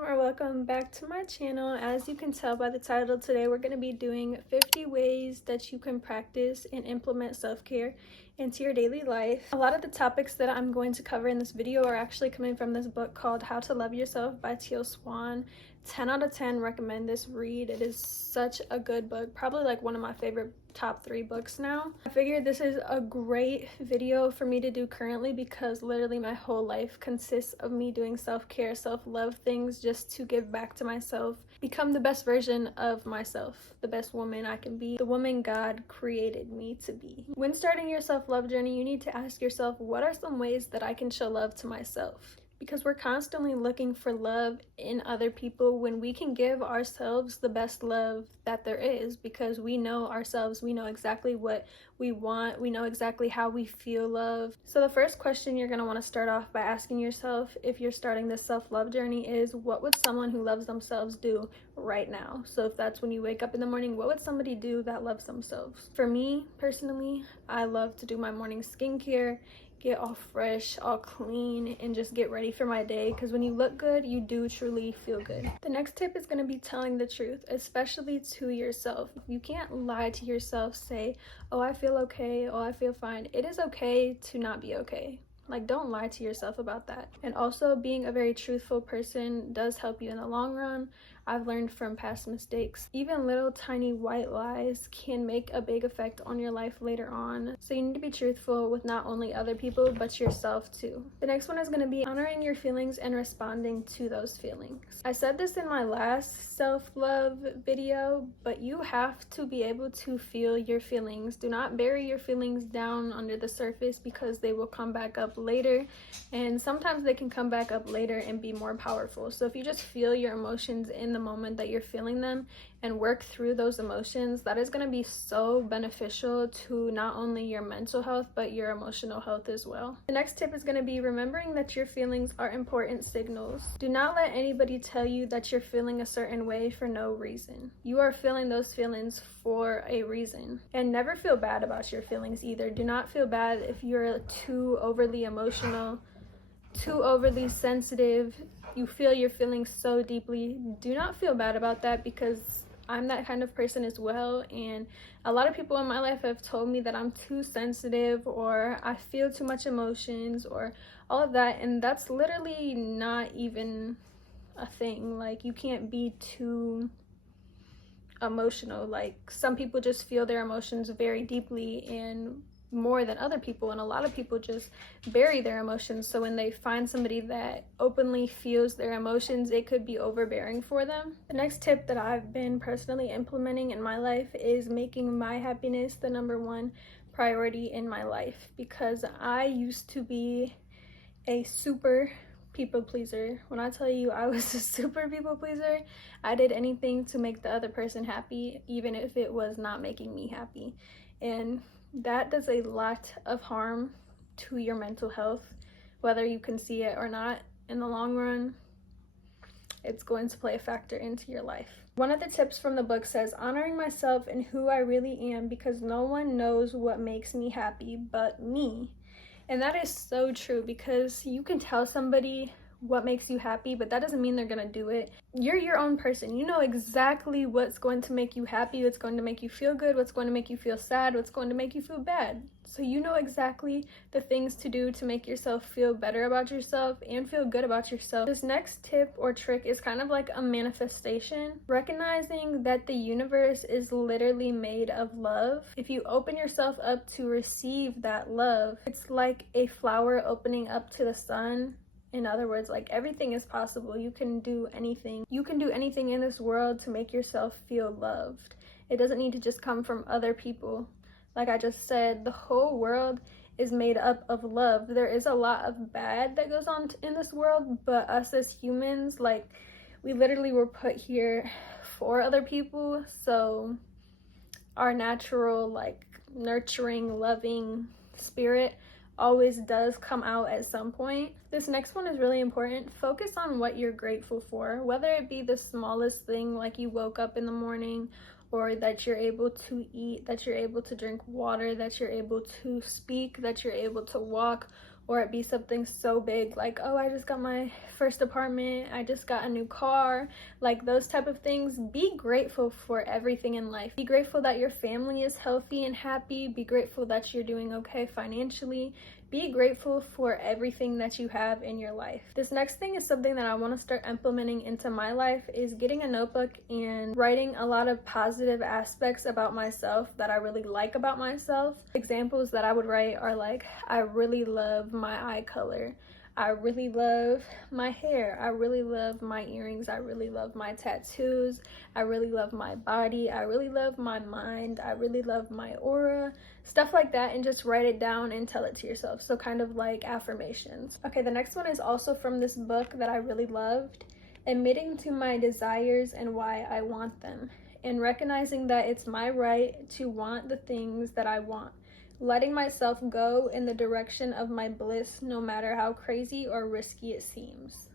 welcome back to my channel. As you can tell by the title, today we're going to be doing 50 ways that you can practice and implement self-care into your daily life. A lot of the topics that I'm going to cover in this video are actually coming from this book called How to Love Yourself by Teal Swan. 10 out of 10 recommend this read. It is such a good book, probably like one of my favorite top 3 books now. I figured this is a great video for me to do currently because literally my whole life consists of me doing self-care, self-love things just to give back to myself, become the best version of myself, the best woman I can be, the woman God created me to be. When starting your self-love journey, you need to ask yourself, what are some ways that I can show love to myself? Because we're constantly looking for love in other people when we can give ourselves the best love that there is, because we know ourselves, we know exactly what we want, we know exactly how we feel loved. So the first question you're going to want to start off by asking yourself if you're starting this self-love journey is, what would someone who loves themselves do right now? So if that's when you wake up in the morning, what would somebody do that loves themselves? For me personally, I love to do my morning skincare, get all fresh, all clean, and just get ready for my day, because when you look good, you do truly feel good. The next tip is going to be telling the truth, especially to yourself. You can't lie to yourself, say, oh, I feel okay, oh, I feel fine. It is okay to not be okay. Like, don't lie to yourself about that. And also, being a very truthful person does help you in the long run. I've learned from past mistakes. Even little tiny white lies can make a big effect on your life later on. So you need to be truthful with not only other people, but yourself too. The next one is going to be honoring your feelings and responding to those feelings. I said this in my last self-love video, but you have to be able to feel your feelings. Do not bury your feelings down under the surface, because they will come back up later, and sometimes they can come back up later and be more powerful. So if you just feel your emotions in the moment that you're feeling them and work through those emotions, that is going to be so beneficial to not only your mental health but your emotional health as well. The next tip is going to be remembering that your feelings are important signals. Do not let anybody tell you that you're feeling a certain way for no reason. You are feeling those feelings for a reason. And never feel bad about your feelings either. Do not feel bad if you're too overly emotional, too overly sensitive, you feel your feelings so deeply. Do not feel bad about that, because I'm that kind of person as well, and a lot of people in my life have told me that I'm too sensitive, or I feel too much emotions, or all of that, and that's literally not even a thing. Like, you can't be too emotional. Like, some people just feel their emotions very deeply and more than other people, and a lot of people just bury their emotions. So when they find somebody that openly feels their emotions, it could be overbearing for them. The next tip that I've been personally implementing in my life is making my happiness the #1 priority in my life, because I used to be a super people pleaser. When I tell you I was a super people pleaser, I did anything to make the other person happy, even if it was not making me happy. And that does a lot of harm to your mental health, whether you can see it or not. In the long run, it's going to play a factor into your life. One of the tips from the book says, honoring myself and who I really am, because no one knows what makes me happy but me. And that is so true, because you can tell somebody what makes you happy, but that doesn't mean they're gonna do it. You're your own person. You know exactly what's going to make you happy, what's going to make you feel good, what's going to make you feel sad, what's going to make you feel bad. So you know exactly the things to do to make yourself feel better about yourself and feel good about yourself. This next tip or trick is kind of like a manifestation. Recognizing that the universe is literally made of love. If you open yourself up to receive that love, it's like a flower opening up to the sun. In other words, like, everything is possible. You can do anything. You can do anything in this world to make yourself feel loved. It doesn't need to just come from other people. Like I just said, the whole world is made up of love. There is a lot of bad that goes on in this world, but us as humans, like, we literally were put here for other people. So our natural, like, nurturing, loving spirit always does come out at some point. This next one is really important. Focus on what you're grateful for, whether it be the smallest thing, like you woke up in the morning, or that you're able to eat, that you're able to drink water, that you're able to speak, that you're able to walk, or it be something so big like, oh, I just got my first apartment, I just got a new car, like those type of things. Be grateful for everything in life. Be grateful that your family is healthy and happy. Be grateful that you're doing okay financially. Be grateful for everything that you have in your life. This next thing is something that I want to start implementing into my life, is getting a notebook and writing a lot of positive aspects about myself that I really like about myself. Examples that I would write are like, I really love my eye color. I really love my hair. I really love my earrings. I really love my tattoos. I really love my body. I really love my mind. I really love my aura. Stuff like that, and just write it down and tell it to yourself. So kind of like affirmations. Okay, the next one is also from this book that I really loved. Admitting to my desires and why I want them, and recognizing that it's my right to want the things that I want. Letting myself go in the direction of my bliss, no matter how crazy or risky it seems.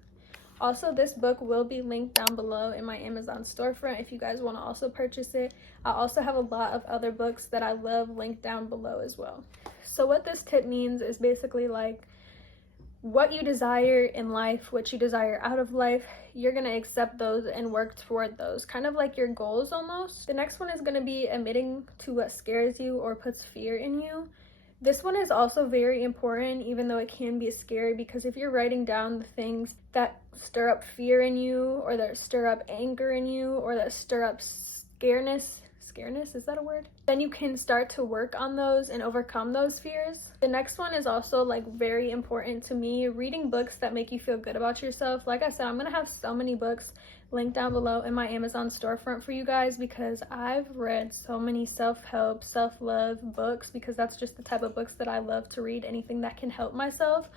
Also, this book will be linked down below in my Amazon storefront if you guys want to also purchase it. I also have a lot of other books that I love linked down below as well. So what this tip means is basically like, what you desire in life, what you desire out of life, you're going to accept those and work toward those, kind of like your goals almost. The next one is going to be admitting to what scares you or puts fear in you. This one is also very important, even though it can be scary, because if you're writing down the things that stir up fear in you, or that stir up anger in you, or that stir up scareness, is that a word? Then you can start to work on those and overcome those fears. The next one is also like very important to me, reading books that make you feel good about yourself. Like I said, I'm gonna have so many books linked down below in my Amazon storefront for you guys, because I've read so many self-help, self-love books, because that's just the type of books that I love to read. Anything that can help myself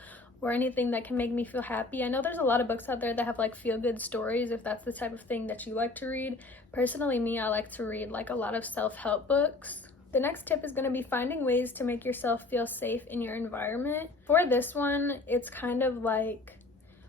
or anything that can make me feel happy. I know there's a lot of books out there that have like feel-good stories, if that's the type of thing that you like to read. Personally, me, I like to read like a lot of self-help books. The next tip is going to be finding ways to make yourself feel safe in your environment. For this one, it's kind of like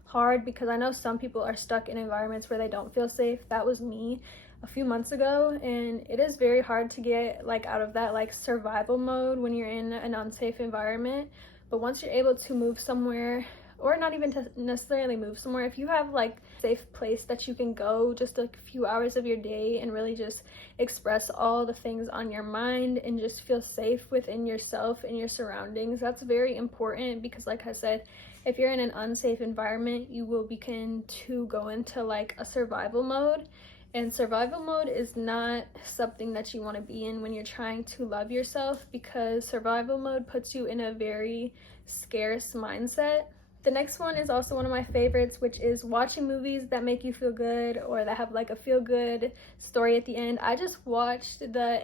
hard, because I know some people are stuck in environments where they don't feel safe. That was me a few months ago, and it is very hard to get like out of that like survival mode when you're in an unsafe environment. But once you're able to move somewhere, or not even to necessarily move somewhere, if you have like a safe place that you can go just like a few hours of your day and really just express all the things on your mind and just feel safe within yourself and your surroundings, that's very important, because like I said, if you're in an unsafe environment, you will begin to go into like a survival mode. And survival mode is not something that you want to be in when you're trying to love yourself, because survival mode puts you in a very scarce mindset. The next one is also one of my favorites, which is watching movies that make you feel good, or that have like a feel good story at the end. I just watched the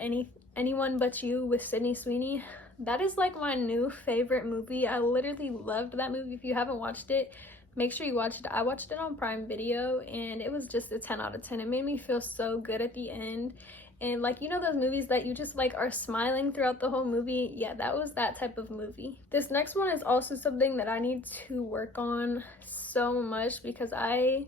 Anyone But You with Sydney Sweeney. That is like my new favorite movie. I literally loved that movie. If you haven't watched it, make sure you watch it. I watched it on Prime Video, and it was just a 10 out of 10. It made me feel so good at the end. And like, you know those movies that you just like are smiling throughout the whole movie? Yeah, that was that type of movie. This next one is also something that I need to work on so much, because I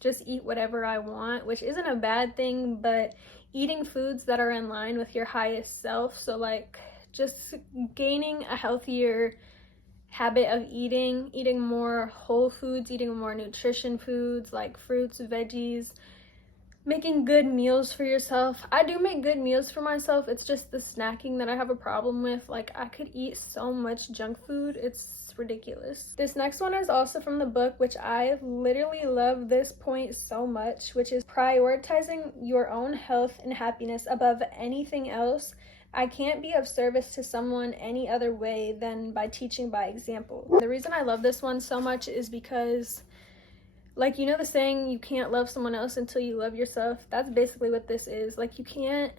just eat whatever I want, which isn't a bad thing, but eating foods that are in line with your highest self. So like just gaining a healthier habit of eating more whole foods, eating more nutrition foods like fruits, veggies, making good meals for yourself. I do make good meals for myself. It's just the snacking that I have a problem with. Like, I could eat so much junk food. It's ridiculous. This next one is also from the book, which I literally love this point so much, which is prioritizing your own health and happiness above anything else. I can't be of service to someone any other way than by teaching by example. The reason I love this one so much is because, like, you know the saying, you can't love someone else until you love yourself? That's basically what this is. Like, you can't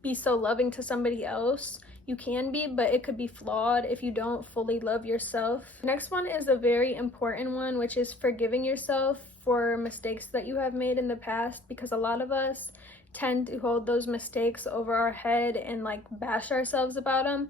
be so loving to somebody else. You can be, but it could be flawed if you don't fully love yourself. Next one is a very important one, which is forgiving yourself for mistakes that you have made in the past, because a lot of us tend to hold those mistakes over our head and like bash ourselves about them.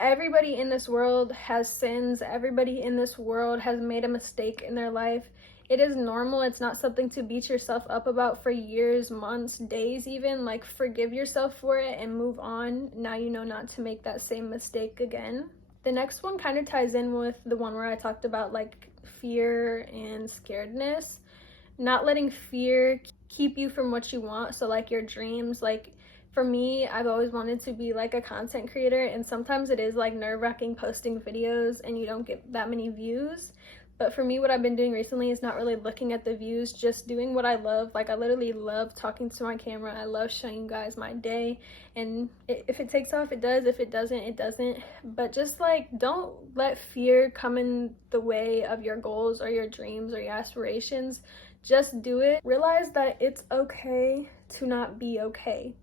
Everybody in this world has sins. Everybody in this world has made a mistake in their life. It is normal. It's not something to beat yourself up about for years, months, days even. Like, forgive yourself for it and move on. Now you know not to make that same mistake again. The next one kind of ties in with the one where I talked about like fear and scaredness. Not letting fear keep you from what you want, so like your dreams. Like for me, I've always wanted to be like a content creator, and sometimes it is like nerve-wracking posting videos and you don't get that many views. But for me, what I've been doing recently is not really looking at the views, just doing what I love. Like I literally love talking to my camera. I love showing you guys my day, and if it takes off, it does. If it doesn't, it doesn't. But just like, don't let fear come in the way of your goals or your dreams or your aspirations. Just do it. Realize that it's okay to not be okay.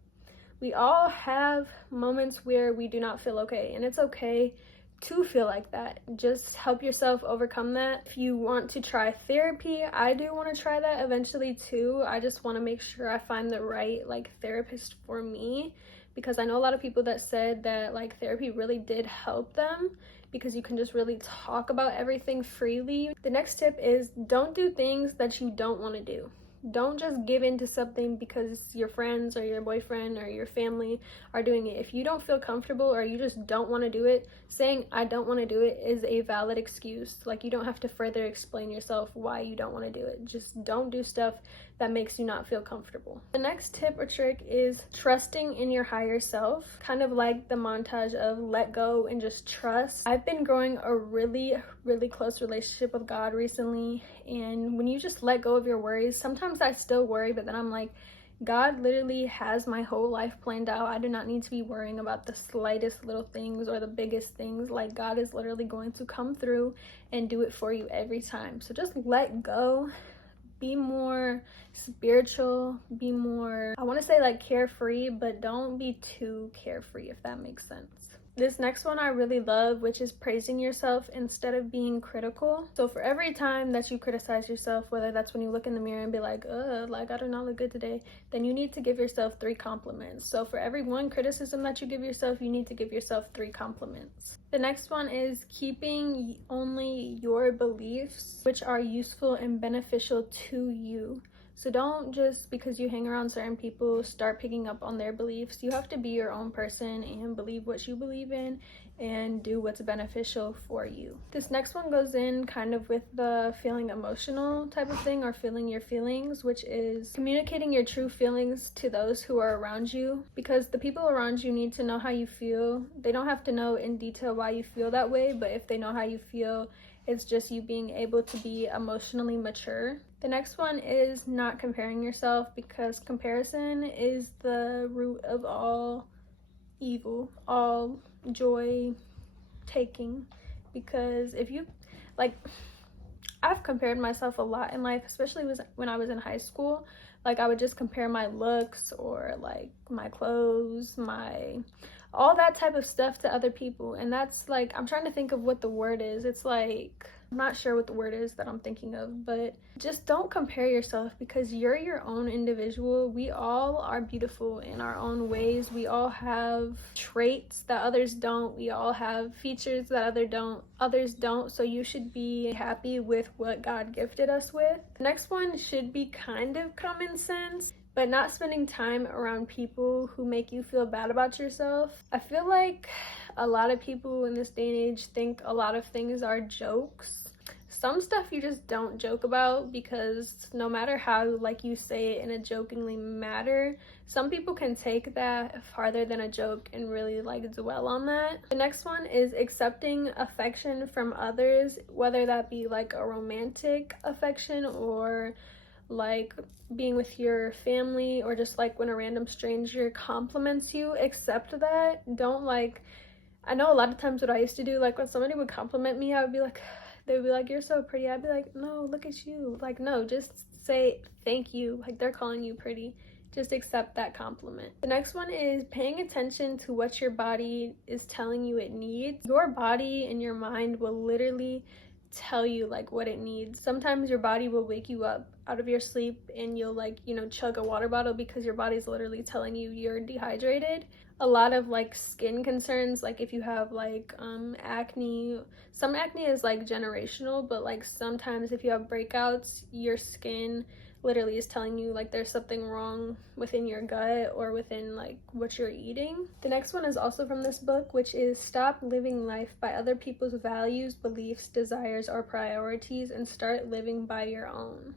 We all have moments where we do not feel okay, and it's okay to feel like that. Just help yourself overcome that. If you want to try therapy, I do want to try that eventually too. I just want to make sure I find the right like therapist for me, because I know a lot of people that said that like therapy really did help them, because you can just really talk about everything freely. The next tip is don't do things that you don't want to do. Don't just give in to something because your friends or your boyfriend or your family are doing it. If you don't feel comfortable or you just don't want to do it, saying I don't want to do it is a valid excuse. Like you don't have to further explain yourself why you don't want to do it. Just don't do stuff that makes you not feel comfortable. The next tip or trick is trusting in your higher self, kind of like the montage of let go and just trust. I've been growing a really close relationship with God recently, and when you just let go of your worries, sometimes I still worry, but then I'm like, God literally has my whole life planned out. I do not need to be worrying about the slightest little things or the biggest things. Like God is literally going to come through and do it for you every time. So just let go. Be more spiritual, be more, I want to say like carefree, but don't be too carefree, if that makes sense. This next one I really love, which is praising yourself instead of being critical. So for every time that you criticize yourself, whether that's when you look in the mirror and be like, like I do not look good today, then you need to give yourself 3 compliments. So for every 1 criticism that you give yourself, you need to give yourself 3 compliments. The next one is keeping only your beliefs which are useful and beneficial to you. So don't just because you hang around certain people start picking up on their beliefs. You have to be your own person and believe what you believe in and do what's beneficial for you. This next one goes in kind of with the feeling emotional type of thing, or feeling your feelings, which is communicating your true feelings to those who are around you, because the people around you need to know how you feel. They don't have to know in detail why you feel that way, but if they know how you feel, it's just you being able to be emotionally mature. The next one is not comparing yourself, because comparison is the root of all evil, all joy taking. Because if you, like, I've compared myself a lot in life, especially when I was in high school. Like I would just compare my looks or like my clothes, all that type of stuff to other people. And that's like, I'm trying to think of what the word is. It's like, I'm not sure what the word is that I'm thinking of, but just don't compare yourself, because you're your own individual. We all are beautiful in our own ways. We all have traits that others don't. We all have features that others don't. So you should be happy with what God gifted us with. The next one should be kind of common sense, but not spending time around people who make you feel bad about yourself. I feel like a lot of people in this day and age think a lot of things are jokes. Some stuff you just don't joke about, because no matter how like you say it in a jokingly manner, some people can take that farther than a joke and really like dwell on that. The next one is accepting affection from others, whether that be like a romantic affection or like being with your family, or just like when a random stranger compliments you. Accept that. Don't like, I know a lot of times what I used to do, like when somebody would compliment me, I would be like, they would be like, you're so pretty. I'd be like, no, look at you. Like, no, just say thank you. Like they're calling you pretty. Just accept that compliment. The next one is paying attention to what your body is telling you it needs. Your body and your mind will literally tell you like what it needs. Sometimes your body will wake you up out of your sleep and you'll like, chug a water bottle because your body's literally telling you you're dehydrated. A lot of like skin concerns, like if you have like acne, some acne is like generational, but like sometimes if you have breakouts, your skin literally is telling you like there's something wrong within your gut or within like what you're eating. The next one is also from this book, which is stop living life by other people's values, beliefs, desires, or priorities and start living by your own.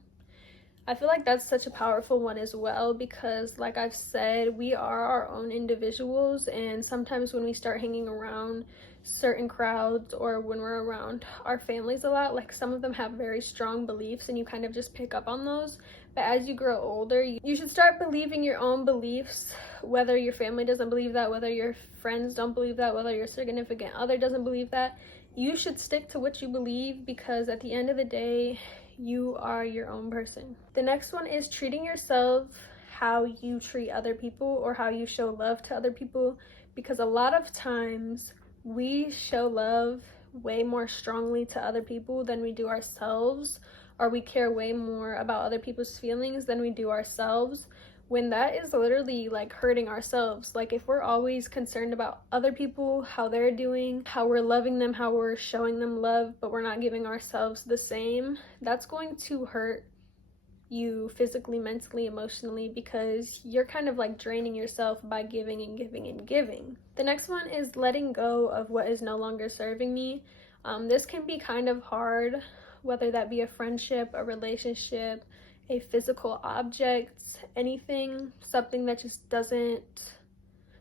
I feel like that's such a powerful one as well, because like I've said, we are our own individuals, and sometimes when we start hanging around certain crowds or when we're around our families a lot, like some of them have very strong beliefs and you kind of just pick up on those. But as you grow older, you should start believing your own beliefs, whether your family doesn't believe that, whether your friends don't believe that, whether your significant other doesn't believe that. You should stick to what you believe, because at the end of the day, you are your own person. The next one is treating yourself how you treat other people, or how you show love to other people, because a lot of times we show love way more strongly to other people than we do ourselves, or we care way more about other people's feelings than we do ourselves, when that is literally like hurting ourselves. Like if we're always concerned about other people, how they're doing, how we're loving them, how we're showing them love, but we're not giving ourselves the same, that's going to hurt you physically, mentally, emotionally, because you're kind of like draining yourself by giving and giving and giving. The next one is letting go of what is no longer serving me. This can be kind of hard, whether that be a friendship, a relationship, a physical object, anything, something that just doesn't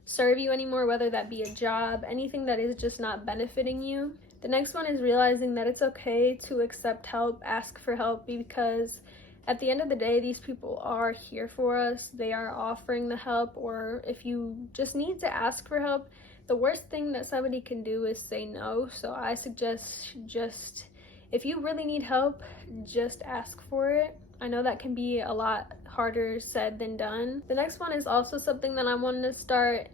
serve you anymore, whether that be a job, anything that is just not benefiting you. The next one is realizing that it's okay to accept help, ask for help, because at the end of the day, these people are here for us. They are offering the help, or if you just need to ask for help, the worst thing that somebody can do is say no. So I suggest just, if you really need help, just ask for it. I know that can be a lot harder said than done. The next one is also something that I wanted to start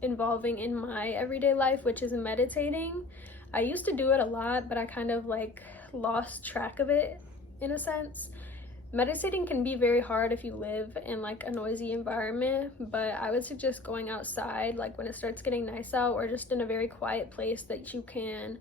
involving in my everyday life, which is meditating. I used to do it a lot, but I kind of like lost track of it in a sense. Meditating can be very hard if you live in like a noisy environment, but I would suggest going outside like when it starts getting nice out, or just in a very quiet place that you can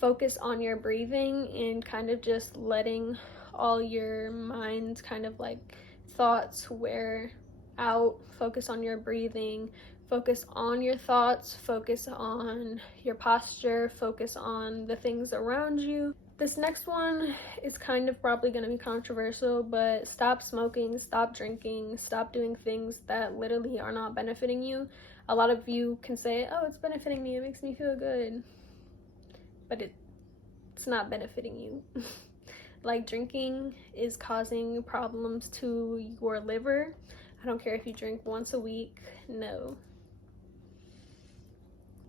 focus on your breathing and kind of just letting all your mind's kind of like thoughts wear out. Focus on your breathing, focus on your thoughts, focus on your posture, focus on the things around you. This next one is kind of probably going to be controversial, but stop smoking, stop drinking, stop doing things that literally are not benefiting you. A lot of you can say, oh, it's benefiting me, it makes me feel good, but it's not benefiting you. Like drinking is causing problems to your liver. I don't care if you drink once a week, no.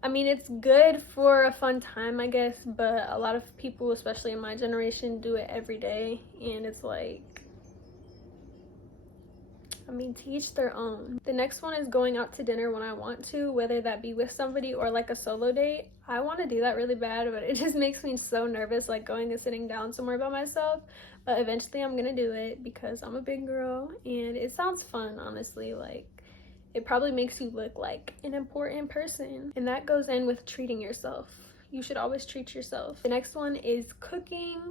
I mean, it's good for a fun time, I guess, but a lot of people, especially in my generation, do it every day, and it's like, I mean, to each their own. The next one is going out to dinner when I want to, whether that be with somebody or like a solo date. I want to do that really bad, but it just makes me so nervous, like going and sitting down somewhere by myself. But eventually I'm gonna do it because I'm a big girl and it sounds fun, honestly. Like, it probably makes you look like an important person, and that goes in with treating yourself. You should always treat yourself. The next one is cooking.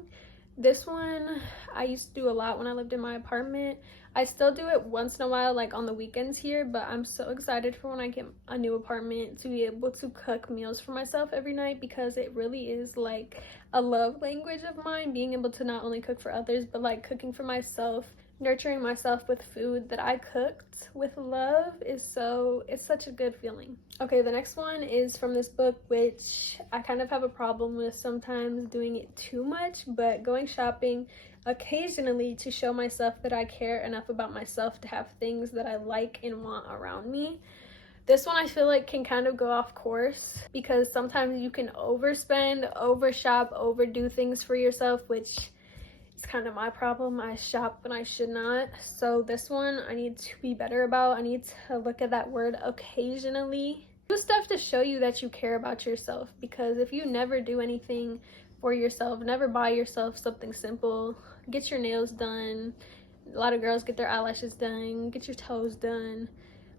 This one I used to do a lot when I lived in my apartment. I still do it once in a while, like on the weekends here, but I'm so excited for when I get a new apartment to be able to cook meals for myself every night, because it really is like a love language of mine, being able to not only cook for others, but like cooking for myself, nurturing myself with food that I cooked with love it's such a good feeling. Okay, the next one is from this book, which I kind of have a problem with sometimes doing it too much, but going shopping occasionally to show myself that I care enough about myself to have things that I like and want around me. This one I feel like can kind of go off course, because sometimes you can overspend, overshop, overdo things for yourself, which it's kind of my problem. I shop when I should not. So this one I need to be better about. I need to look at that word occasionally. Do stuff to show you that you care about yourself, because if you never do anything for yourself, never buy yourself something simple, get your nails done. A lot of girls get their eyelashes done, get your toes done.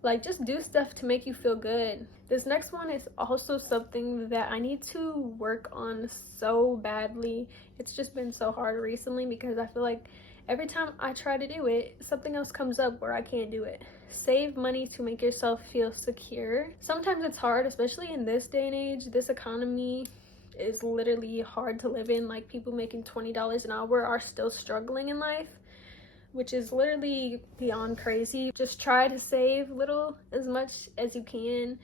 Like, just do stuff to make you feel good. This next one is also something that I need to work on so badly. It's just been so hard recently, because I feel like every time I try to do it, something else comes up where I can't do it. Save money to make yourself feel secure. Sometimes it's hard, especially in this day and age. This economy is literally hard to live in. Like, people making $20 an hour are still struggling in life, which is literally beyond crazy. Just try to save little, as much as you can,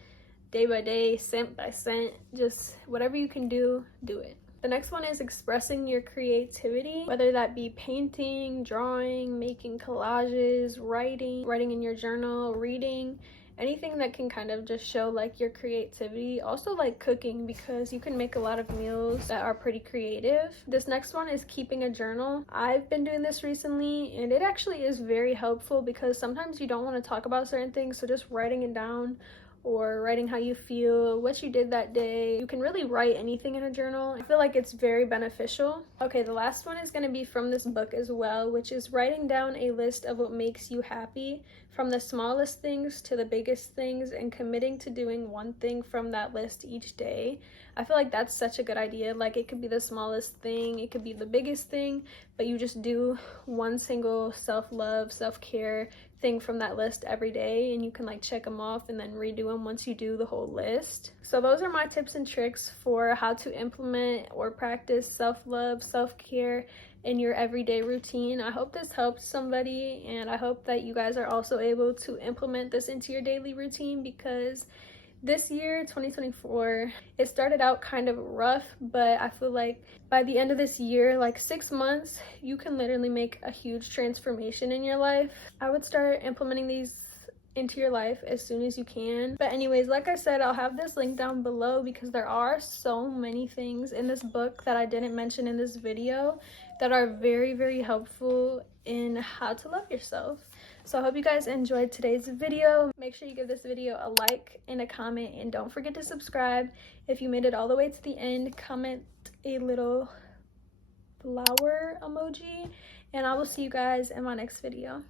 day by day, cent by cent. Just whatever you can do, do it. The next one is expressing your creativity, whether that be painting, drawing, making collages, writing in your journal, reading, anything that can kind of just show like your creativity. Also like cooking, because you can make a lot of meals that are pretty creative. This next one is keeping a journal. I've been doing this recently and it actually is very helpful, because sometimes you don't want to talk about certain things, so just writing it down, or writing how you feel, what you did that day. You can really write anything in a journal. I feel like it's very beneficial. Okay, the last one is going to be from this book as well, which is writing down a list of what makes you happy, from the smallest things to the biggest things, and committing to doing one thing from that list each day. I feel like that's such a good idea. Like, it could be the smallest thing, it could be the biggest thing, but you just do one single self-love, self-care thing from that list every day, and you can like check them off and then redo them once you do the whole list. So those are my tips and tricks for how to implement or practice self-love, self-care in your everyday routine. I hope this helped somebody, and I hope that you guys are also able to implement this into your daily routine, because this year, 2024, it started out kind of rough, but I feel like by the end of this year, like 6 months, you can literally make a huge transformation in your life. I would start implementing these into your life as soon as you can. But anyways, like I said, I'll have this link down below, because there are so many things in this book that I didn't mention in this video that are very, very helpful in how to love yourself. So I hope you guys enjoyed today's video. Make sure you give this video a like and a comment, and don't forget to subscribe. If you made it all the way to the end, comment a little flower emoji, and I will see you guys in my next video.